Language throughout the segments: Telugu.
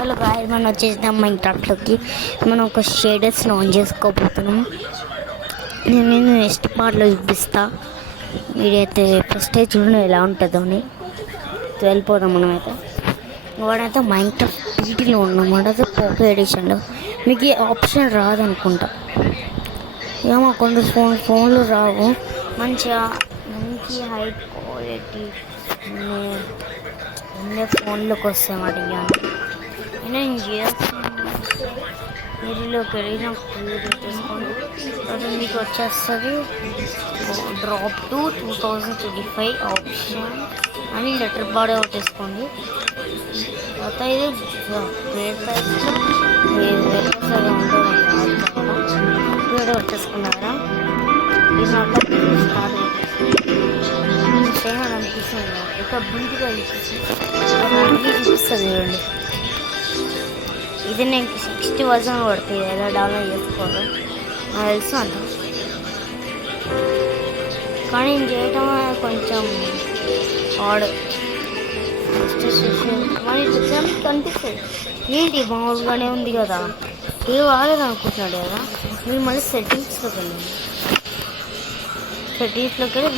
హలో గాయ్స్, మనం వచ్చేసినాం మైన్క్రాఫ్ట్లోకి. మనం ఒక షేడర్స్ని ఆన్ చేసుకోబోతున్నాం. నేను నెక్స్ట్ పార్ట్లో చూపిస్తా. మీరైతే ఫస్ట్ అయితే చూడండి ఎలా ఉంటుందో అని. వెళ్ళిపోదాం మనమైతే. వాడైతే మైన్క్రాఫ్ట్ పీటీలో ఉన్నాం, వాడైతే పోకో ఎడిషన్లో. మీకు ఈ ఆప్షన్ రాదనుకుంటా, ఏమో కొందరు ఫోన్లు రావు. మంచి హైట్ క్వాలిటీ ఉండే ఫోన్లోకి వస్తాయన్నమాట. నేను మీరులోకి వెళ్ళిన తీసుకొని తర్వాత మీకు వచ్చేస్తుంది డ్రాప్ టు 2025 ఆప్షన్ అని లెటర్ బాడీ వచ్చేసుకోండి. తర్వాత ఇది గ్రేట్ సైజ్లో వీడియో వచ్చేసుకున్నారా. ఇది నాకు స్టార్ట్ అనిపిస్తుంది, ఒక బుల్గా చూపిస్తుంది చూడండి. ఇది నేను 60 వర్జన్ పడుతుంది, ఎలా డౌన్లోడ్ చేసుకోవడం నాకు తెలుసు అంట. కానీ నేను చేయటం కొంచెం ఆడ్ మరి కనిపిస్తుంది. ఏంటి మామూలుగానే ఉంది కదా, ఏ వాడదు అనుకుంటున్నాడు కదా. మీరు మళ్ళీ సెట్టింగ్స్లోకి వెళ్ళండి,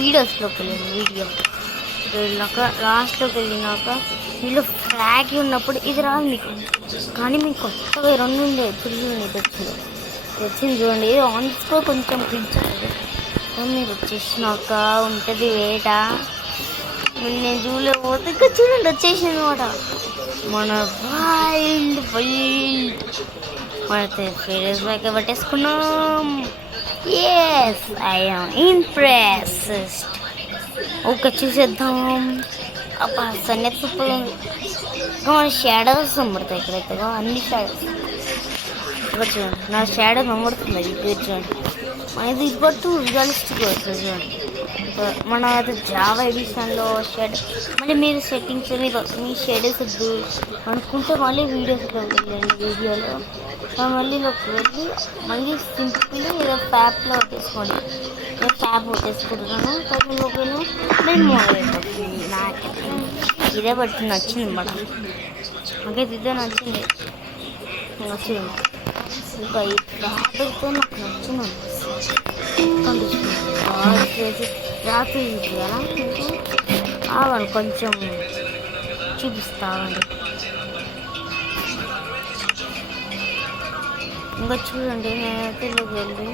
వీడియోస్లోకి వెళ్ళండి. వెళ్ళినాక లాస్ట్లోకి వెళ్ళినాక వీళ్ళు ఫ్లాగ్ ఉన్నప్పుడు ఇది రాదు మీకు. కానీ మీకు కొత్తగా 2 ఉండే వచ్చింది చూడండి. ఇది ఆన్ చేసుకో కొంచెం పిలిచారు. మీరు వచ్చేసినాక ఉంటుంది వేట. నేను చూడలేకపోతే ఇంకా చూడండి వచ్చేసింది అనమాట. మన వైల్డ్ మనతో ఫేస్ బ్యాక్ పట్టేసుకున్నాం. Yes, I am impressed. Okay, చూసేద్దాం. అబ్బా సన్నెత్ సూపర్ ఉంది. మన షాడోస్ కనబడతాయి ఇక్కడైతే, అన్ని షాడోస్ ఇక్కడ చూడండి. నా షాడో కనబడుతుంది, ఇది చూడండి. మనది ఇప్పుడు రియలిస్టిక్ వస్తుంది చూడండి. మన అది జావా ఎడిషన్లో షెడ్. మళ్ళీ మీరు సెట్టింగ్స్ మీ షెడ్యూల్స్ వద్దు అనుకుంటే మళ్ళీ వీడియోస్లోకి వెళ్ళండి. వీడియోలో మళ్ళీ వెళ్ళి మళ్ళీ సింపుల్ ఏదో ఫ్యాప్లో పెట్టేసుకోండి. నేను ఫ్యాప్ పెట్టేసుకుంటున్నాను. లోపల నేను మూవ్ అయిపోతుంది. నాకైతే ఇదే పడుతుంది, నచ్చింది మేడం. నాకైతే ఇదే నచ్చింది. ఇంకా ఈ ఫ్యాబ్రిక్తో నాకు నచ్చింది. రాత్రి కదా ఆవండి, కొంచెం చూపిస్తామండి. ఇంకా చూడండి, నేనైతే ఇల్లుకి వెళ్ళి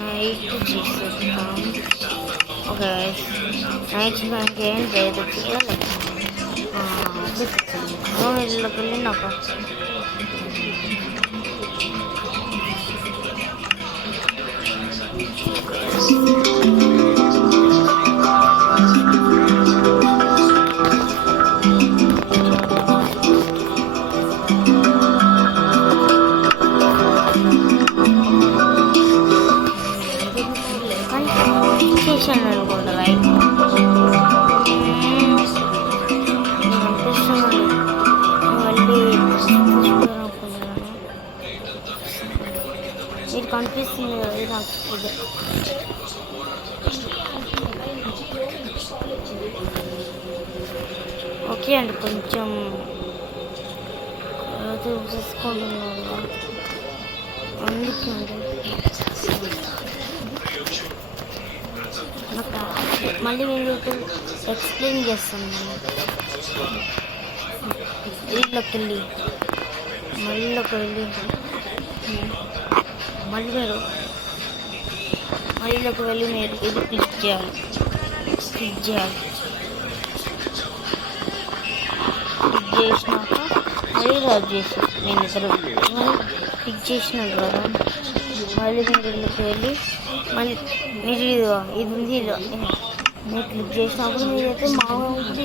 నైట్ చేసేస్తాం. ఓకే, నైట్ మనకి ఏం లేదు, ఇల్లుకి వెళ్ళి నాకు అనుకుంటా. రైట్, అనిపిస్తున్నాను మళ్ళీ మీరు కనిపిస్తుంది కదా. ఇది నాకు ఓకే అండి, కొంచెం చూసేసుకుంటున్నాను అందుకే అండి. మళ్ళీ నేను ఎక్స్ప్లెయిన్ చేస్తాను. వీళ్ళకి వెళ్ళి మళ్ళీ మళ్ళీలోకి వెళ్ళి మీరు ఇది క్లిక్ చేయాలి. క్లిక్ చేసినాక మళ్ళీ రబ్ చేసి నేను ఇద్దరు మళ్ళీ క్లిక్ చేసినాను కదా. మళ్ళీ మీరు ఇళ్ళకి వెళ్ళి మళ్ళీ మీరు ఇది ఉంది, మీరు క్లిక్ చేసినప్పుడు మీరైతే మామూలుగా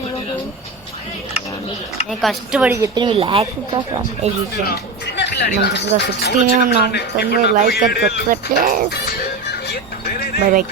నేను కష్టపడి చెప్పిన మీ లైక్ మంచిగా 16 ఉన్నాం. 9 లైక్ అని చెప్పట్లే. By by.